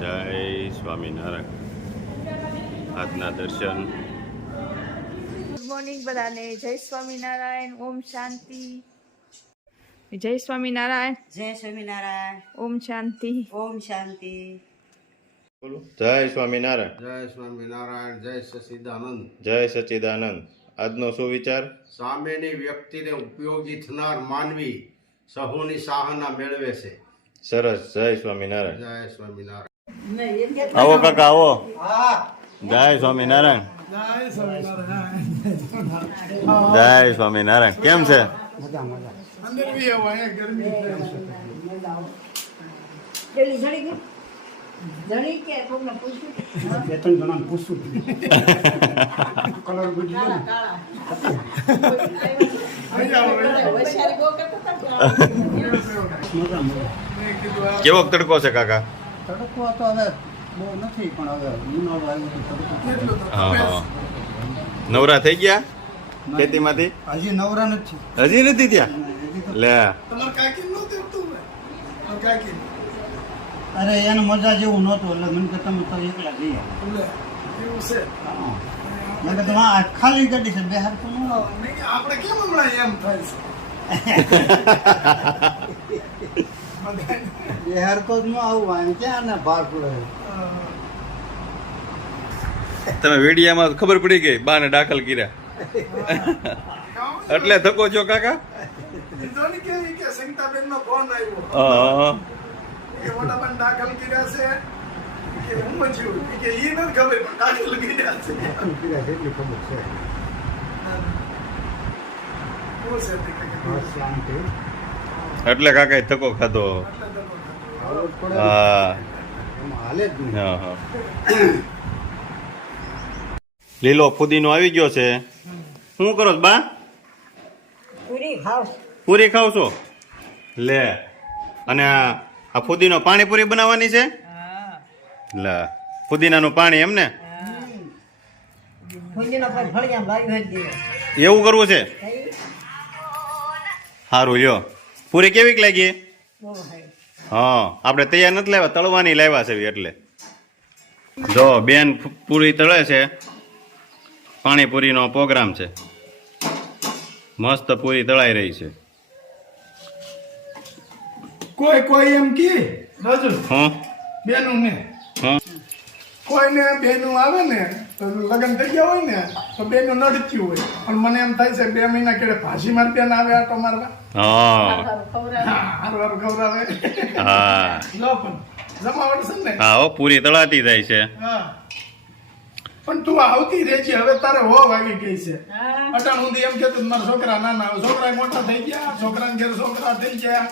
જય સ્વામિનારાયણ. આજના દર્શન. ગુડ મોર્નિંગ બધાને. જય સ્વામિનારાયણ. ઓમ શાંતિ. જય સ્વામિનારાયણ. જય સ્વામિનારાયણ. ઓમ શાંતિ. ઓમ શાંતિ. જય સ્વામિનારાયણ. જય સ્વામિનારાયણ. જય સચિદાનંદ. જય સચ્ચિદાનંદ. આજનો શું વિચાર? સામેની વ્યક્તિને ઉપયોગી થનાર માનવી સહુની સહાયતા મેળવે છે. સરસ. જય સ્વામિનારાયણ. જય સ્વામિનારાયણ. આવો કાકા આવો. જય સ્વામિનારાયણ. જય સ્વામિનારાયણ. કેમ છે? કેવો તડકો છે કાકા? તડકો તો હવે બહુ નથી, પણ હવે ઉનાળો આવ્યો તો તડકો. હા. નવરા થઈ ગયા ખેતીમાંથી? હજી નવરા નથી. હજી નથી ત્યાં? લે, અરે એને મજા જેવું નહોતું, એટલે મને કે તમે તો એકલા ગયા. મેં કીધું આ ખાલી ગાડી છે, બેહાર તો ન આપણે કેમ હમણાં એમ થાય છે? બેહાર તો જ ન આવવા, ક્યાં ને ભાર પડે. તમે વીડિયામાં ખબર પડી ગઈ બાને દાખલ કર્યા એટલે થકો છો કાકા? જોની કેવી કે સંગીતાબેનનો ફોન આવ્યો હા. કે મોટાબેન દાખલ કર્યા છે કે હું મચ્યું કે ઈ નથી ખબર પણ દાખલ કર્યા છે. એટલી ખબર છે. શું છે તે કે બસ શાંતિ. એટલે કાકા થકો ખાધો. આટલા દરનો આવવું જ પડે ને. હા. એમાં હાલે જ નહીં. હા, હા. લીલો ફુદીનો આવી ગયો છે. શું કરો છો બા? પૂરી ખાવ છો? લે, અને આ ફુદીનો પાણીપુરી બનાવવાની છે? લે, ફુદીનાનું પાણી એમ ને? એવું કરવું છે? સારું લ્યો. પૂરી કેવીક લાગી? હા, આપણે તૈયાર નથી લાવ્યા, તળવાની લાવ્યા છે એટલે. જો બેન પૂરી તળે છે. પાણીપુરીનો પ્રોગ્રામ છે. મસ્ત પૂરી તળાઈ રહી છે. કોઈ એમ કે રાજુ હા બેનું ને હા. કોઈને બેનું આવે ને તો લગ્ન થઈ ગયા હોય ને તો બેનું નડચ્યું હોય, પણ મને એમ થાય છે 2 મહિના કેડે ભાજી માર બેન આવે આટો મારવા. હા હારું હારું ખવડાવે. હા લો પણ જમાવટ છે ને. હા. પૂરી તળાતી જાય છે. હા, પણ તું આવતી રહેજે. હવે તારે હોવ આવી ગઈ છે. અટાણ સુધી એમ કેતું મારા છોકરા નાના, હવે છોકરા મોટા થઈ ગયા, છોકરા ઘેર છોકરા થઈ ગયા,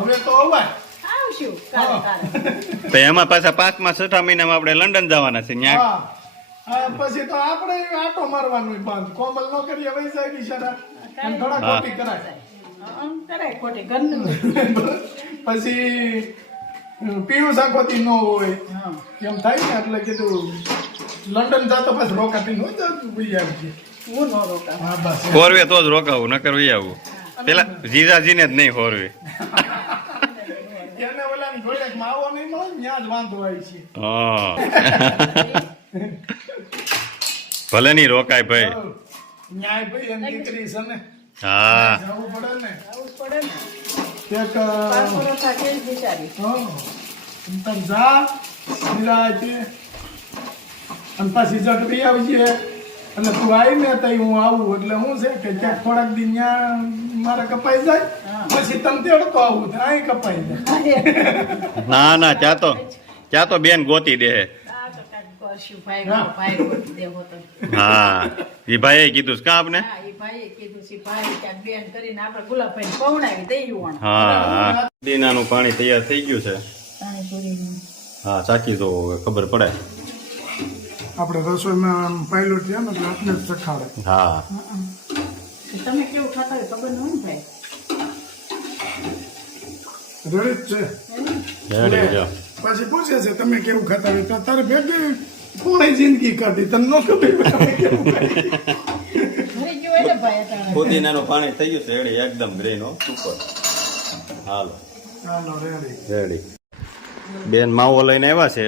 હવે તો અવાય. તો એમાં પાછા 5મા 6ઠા મહિનામાં આપણે લંડન જવાના છે. ન્યા હા, હા, પછી તો આપણે આટો મારવાનું બંધ. કોમલ નો કરીએ વહી જાય બિચારા, અને થોડા હા. ખોટી કરાય. પછી પીવું સાખોતી ન હોય એમ થાય ને, એટલે કીધું લંડન જાતો પછી રોકાતી હોય તો ભાઈ આવજે. હા બસ હોરવે તો જ રોકાવું, ન કરવી આવું. પેલા જીજાજીને જ નહીં હોરવે. એને ઓલાની જોડે માવો નહીં મળે ને ત્યાં જ વાંધો હોય છે. હા. ભલે નહીં રોકાય ભાઈ. ન્યાય ભાઈ એમ દીકરી છે ને, હા. જવું પડે ને. એક તમ જા નિરાંતે, અને પાછી જટરી આવજે. અને તું આવી ને તઈ હું આવું, એટલે હું છે કે ક્યાંક થોડાક દી ન્યા મારે કપાઈ જાય, પછી તમ તેડતો આવું થાય, અહીં કપાઈ જાય. ના ના, ત્યાં તો બેન ગોતી દે. હા, એ ભાઈએ કીધું છે કા આપને? હા. દીનાનું પાણી તૈયાર થઈ ગયું છે. હા, ચાકી તો ખબર પડે. આપણે રસોઈમાં પાયલોટ છે ને, એટલે આપણે જ ચખાડે. હા. તમે કેવું ખાતા હોય ખબર ન હોય ને રેડી જ છે. રેડી જો. પછી પૂછે છે તમે કેવું ખાતા હોય, તો તારે ભેગી કોણે જિંદગી કાઢી, તને ન ખબર પડે અમે કેવું ખાઈએ. પુદીનાનું પાણી થઈ ગયું છે રેડી, એકદમ ગ્રીન હો, સુપર. હાલો ચાલો રેડી. રેડી. બેન માવો લઈને આવ્યા છે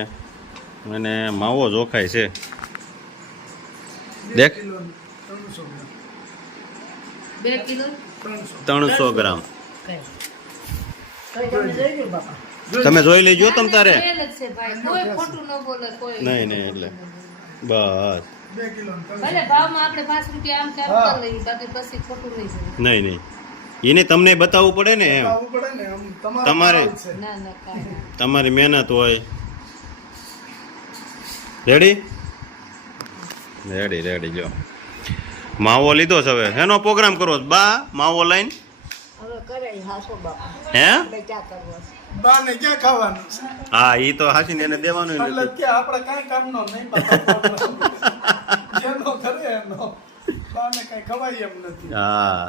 અને માવો જોખાય છે. દેખ 2 કિલો 300 ગ્રામ. તો તમે જોઈ લો બાપા. તમે જોઈ લેજો તમ તારે. જોયેલ જ છે ભાઈ, કોઈ ખોટું ન બોલે કોઈ. નહીં નહીં એટલે બસ 2 કિલો ભલે ભાવમાં આપણે 5 રૂપિયા આમ ચાલુ કરી લઈએ, બાકી પછી ખોટું નહીં જાય. નહીં એને તમને બતાવવું પડે ને એમ. આવવું પડે ને આમ તમારે. માલ છે. ના ના કાંઈ. તમારી મહેનત હોય. રેડી રેડી રેડી જો માવો લીધો છે હવે. હેનો પ્રોગ્રામ કરો છો? બા માવો લઈને હવે કરે હાસો બાપા, હે આપણે ક્યાં કરવો છે? બાને ક્યાં ખાવાનું છે? હા ઈ તો હાસીને એને દેવાનું એટલે નથી. કે આપણે કાંઈ કામનો નહીં બાપા. જેનો કરે એનો. બાને કાંઈ ખવાય એમ નથી. હા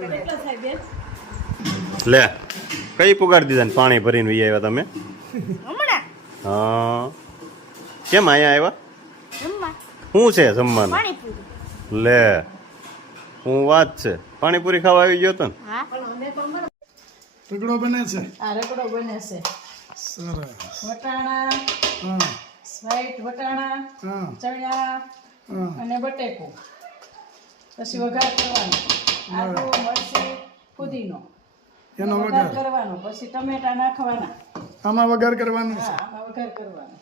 કેટલા થાય બેન? લે કઈ પુગાડી દીધા ને પાણી ભરીને વી આવ્યા તમે? હમણાં હા કેમ અહીંયા આવ્યા? જમવા શું છે જમવાનું? પાણીપુરી. લે હું વાત છે પાણીપુરી ખાવા આવી ગયો તો ને? હા ટુકડો બને છે. આ રગડો બને છે. સરસ. વટાણા, હા વ્હાઈટ વટાણા, હા ચણા હા અને બટેકું. પછી વઘાર કરવાનો, આદુ મરચી ફુદીનો એનો વઘાર વઘાર કરવાનો, પછી ટમેટા નાખવાના. આમાં વઘાર કરવાનું છે. હા, આમાં વઘાર કરવાનો,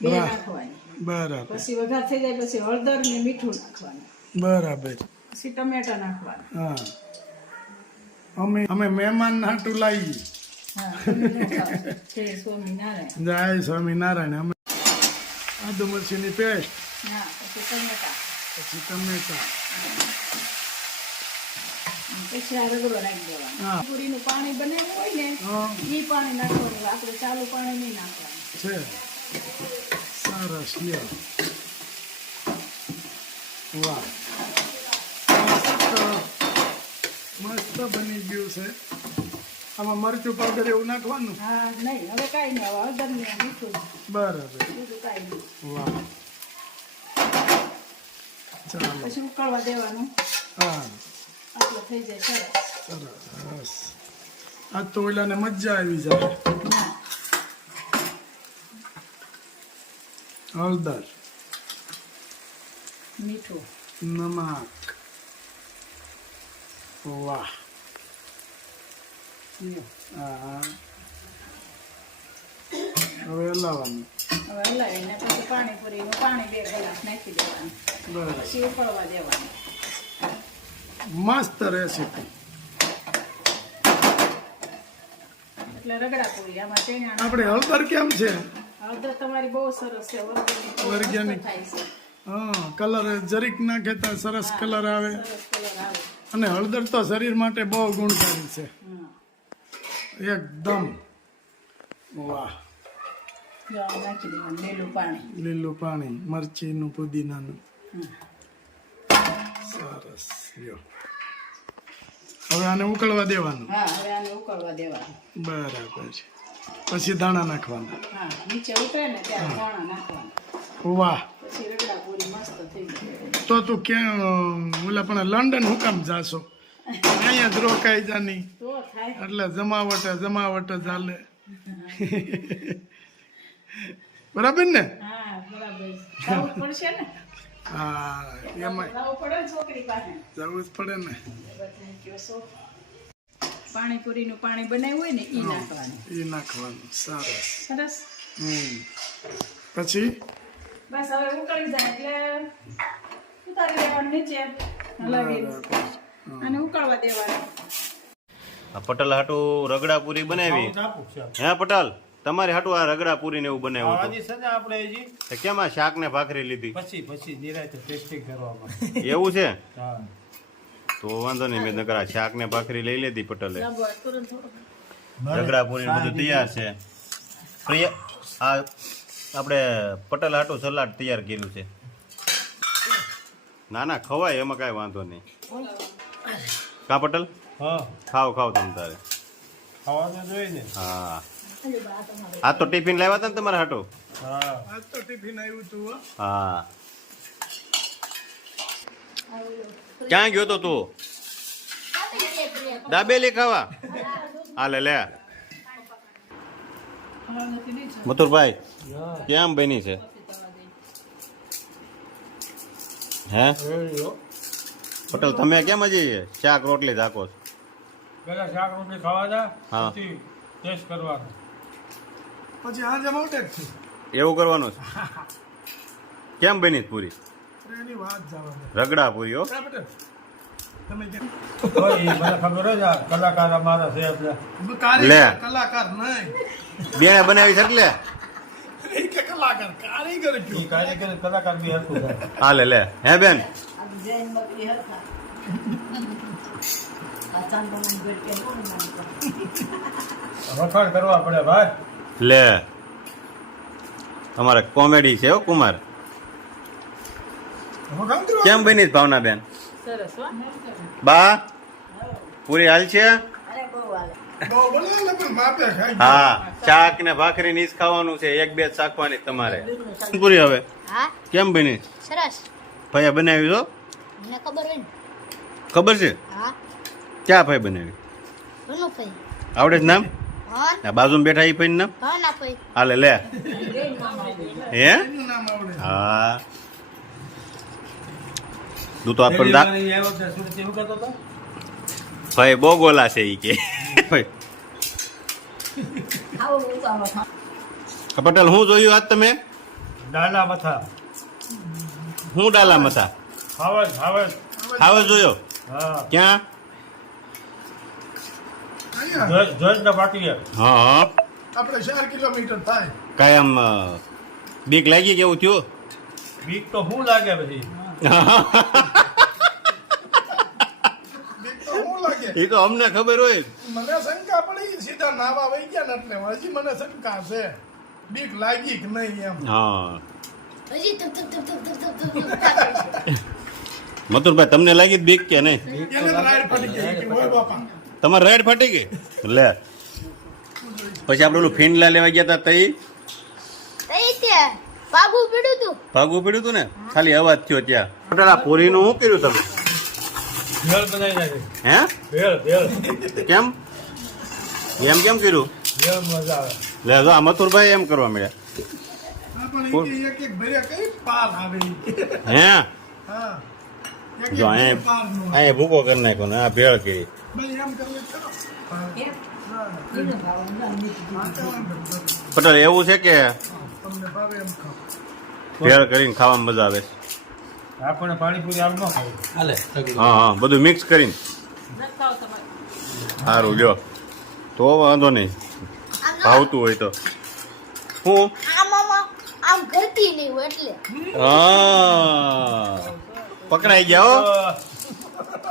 બે બરાબર. નાખવાની. બરાબર પછી વઘાર થઈ જાય પછી હળદર ને મીઠું નાખવાનું, બરાબર. પછી ટમેટા નાખવાના. હા અમે મહેમાન હાટું લાવી. હા, તમે ન ખાઓ. જય સ્વામિનારાયણ. જય સ્વામિનારાયણ. અમે આદુ મરચીની પેસ્ટ, હા, પછી ટમેટા, પછી ટમેટા. પછી આ રગડો નાખી દેવાનો. હા. પૂરીનું પાણી બનાવ્યું હોય ને હા એ પાણી નાખવાનું, આપણે ચાલુ પાણી નહીં નાખવાનું. છે. સરસ લ્યો. વાહ મસ્ત બની ગયું છે. આમાં મરચું પાવડર એવું નાખવાનું. હા નહીં, હવે કાંઈ નહીં, હવે હળદર ને મીઠું બરાબર. બીજું કાંઈ નહીં. વાહ ચાલો. પછી ઉકળવા દેવાનું, હા આટલો થઈ જાય સરસ. સરસ. આજ તો ઓલાને મજા આવી જાય. ના હળદર, મીઠું, નમક. વાહ હા. હવે હલાવવાનું. હવે હલાવીને પછી પાણીપુરીનું પાણી 2 ગ્લાસ નાખી દેવાનું, બરાબર. પછી ઉકળવા દેવાનું. મસ્ત રેસીપી. એટલે રગડા પૂરી આમાં ચણા આપણે હળદર કેમ છે? હળદર તમારી બહુ સરસ છે, organic બહુ Organic. મસ્ત થાય છે, હા કલર જરીક નાખે તો સરસ કલર આવે. સરસ કલર આવે. અને હળદર તો શરીર માટે બહુ ગુણકારી છે હા, એકદમ. વાહ જો આ નાખી દેવાનું લીલું પાણી. લીલું પાણી, મરચીનું, પુદીનાનું. સરસ લ્યો. હવે આને ઉકળવા દેવાનું. હા, હવે આને ઉકળવા દેવાનું. બરાબર. પછી દાણા નાખવાના. હા, નીચે ઉતરે ને ત્યારે દાણા નાખવાના. વાહ પછી રગડા પૂરી મસ્ત થઈ જાય. તો તું ક્યાં ઓલા પણ લંડન હું કામ જાશો? અહીંયા જ રોકાઈ જાની. તો થાય. એટલે જમાવટ ચાલે. બરાબર ને? હા, બરાબર. જવું જ પડશે ને, હા એમાં જવું પડે ને છોકરી પાસે. જવું જ પડે ને. બધાને કહો છો. પાણીપુરીનું પાણી બનાવ્યું હોય ને એ નાખવાનું. એ નાખવાનું. સરસ. સરસ. પછી બસ હવે ઉકળી જાય એટલે ઉતારી દેવાનું નીચે હલાવીને અને ઉકળવા દેવાનું. આ પટેલ હાટુ રગડા પૂરી બનાવી. હે પટેલ તમારી હાટુ આ રગડા પૂરી ને એવું બનાવ્યું હતું. આપણે હજી તો કેમ આ શાક ને ભાખરી લીધી? પછી નિરાંતે ટેસ્ટિંગ કરવામાં. એવું છે? હા તો વાંધો નહીં, મેં નકર આ શાક ને ભાખરી લઈ લીધી પટેલે. લાંબો તુરંત થોડો. રગડા પૂરી બધું તૈયાર છે. પ્રિય આ આપણે પટેલ હાટુ સલાડ તૈયાર કર્યું છે. ના ના ખવાય એમાં કાંઈ વાંધો નહીં. કા પટેલ હા ખાવ તમ તારે. ખાવાનું જોઈએ ને. હા આ તો ટિફિન લાવ્યા હતા ને તમારા હાટુ? હા આજ તો ટિફિન આવ્યું તું હો. હા ક્યાં ગયો તો તું? દાબેલી ખાવા? હાલે લે હલાવવાથી નહીં ચાલે. મથુરભાઈ કેમ બની છે હે પટેલ તમે કેમ હજી શાક રોટલી રાખો છો પેલા શાક રોટલી ખાવા જા હા. પછી ટેસ્ટ કરવાનો પછી આજે મોટે જ છે એવું કરવાનું છે કેમ બની છે પૂરી એની વાત જવા રગડા પૂરી હો દે તમે કેમ ઓય, મને ખબર જ આ કલાકાર અમારા છે એટલે લે. કારીગર કલાકાર નહીં બેને બનાવી છે એટલે એ કે કલાકાર કારીગર ઈ કયો કારીગર કલાકાર બી હરખું થાય હાલે લે હે બેન વખાણ કરવા પડે ભાઈ લે તમારે કોમેડી છે હો કુમાર વખાણ કરવા કેમ બની છે ભાવના બેન બા પૂરી હાલ છે બહુ બનાવે પણ માપે ખાઈ હા શાક ને ભાખરી ની જ ખાવાનું છે એક બે જ શાકવાની તમારે પૂરી હવે હા કેમ બની સરસ ભાઈ બનાવી છો મને ખબર હોય ને ખબર છે હા ક્યાં ભાઈ બનાવી ઘણું ભાઈ આવડે છે નામ હા આ બાજુમાં બેઠા એ ભાઈ નામ હા ના ભાઈ હાલે લે હે એનું નામ આવડે હા તું તો આપણને દા- પહેલી વાર ઈ આવ્યો ત્યારે સુરતથી શું કહેતો હતો? ભાઈ બહુ ગોલા છે ઈ કે ભાઈ. પટેલ હું જોયું આજ તમે ડાલા મથા હું ડાલા મથા હાવજ હાવજ આવે જોયો હા ક્યાં અહીંયા જોજ ના પાટીએ હા હા આપણે 4 કિલોમીટર થાય કાંઈ આમ બીક લાગી કેવું થયું બીક તો શું લાગે પછી બીક તો શું લાગે એ તો અમને ખબર હોય મને શંકા પડી સીધા નાવા વહી ગયા ને એટલે હજી મને શંકા છે બીક લાગી કે નહીં એમ હા હજી તપ તપ તપ તપ તપ તપ તપ તપ મથુરભાઈ તમને લાગી બીક કે નહીં એને રાઈડ પડી ગઈ કે ઓય બાપા તમારે રાઈડ ફાટી ગઈ લે પછી આપણે ઓલું ફીંડલા લેવા ગયા હતા તઈ તઈ તે બાબુ પીડ્યું તું ભાગવું પડ્યું હતું ને ખાલી અવાજ થયો ત્યાં પટેલ આ પૂરીનું શું કર્યું તમે ભેળ બનાવી નાખી હે ભેળ ભેળ કેમ એમ કેમ કર્યું ભેળ મજા આવે લે જો આ મથુરભાઈ એમ કરવા મળ્યા હા પણ ઈ કે એક એક ભર્યા કઈ પાર આવે ઈ કે. હે હા એક એક જો ભર્યા પાર નો આવે. અહીંયા ભૂકો કરી નાખ્યો ને આ ભેળ કરી ભાઈ એમ કરવું જ ખરો. હા. પટેલ એવું છે કે તમને ભાવે એમ ખાઓ ભેળ કરીને ખાવામાં મજા આવે છે આપણને પાણીપુરી આમ ન ખાવું હા હા બધું મિક્સ કરીને સારું લ્યો તો વાંધો નહીં ભાવતું હોય તો હું આમ આમ આમ કરતી નહીં હોય એટલે હા પકડાઈ ગયા હો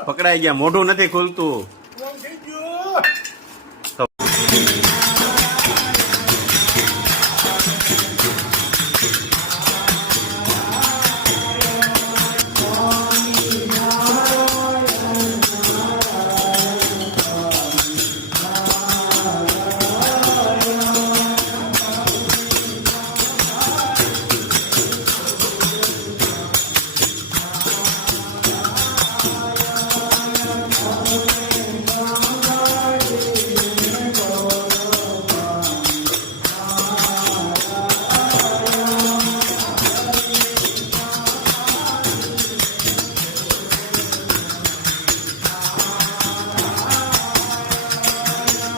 પકડાઈ ગયા મોઢું નથી ખુલતું કોણ થઈ ગયું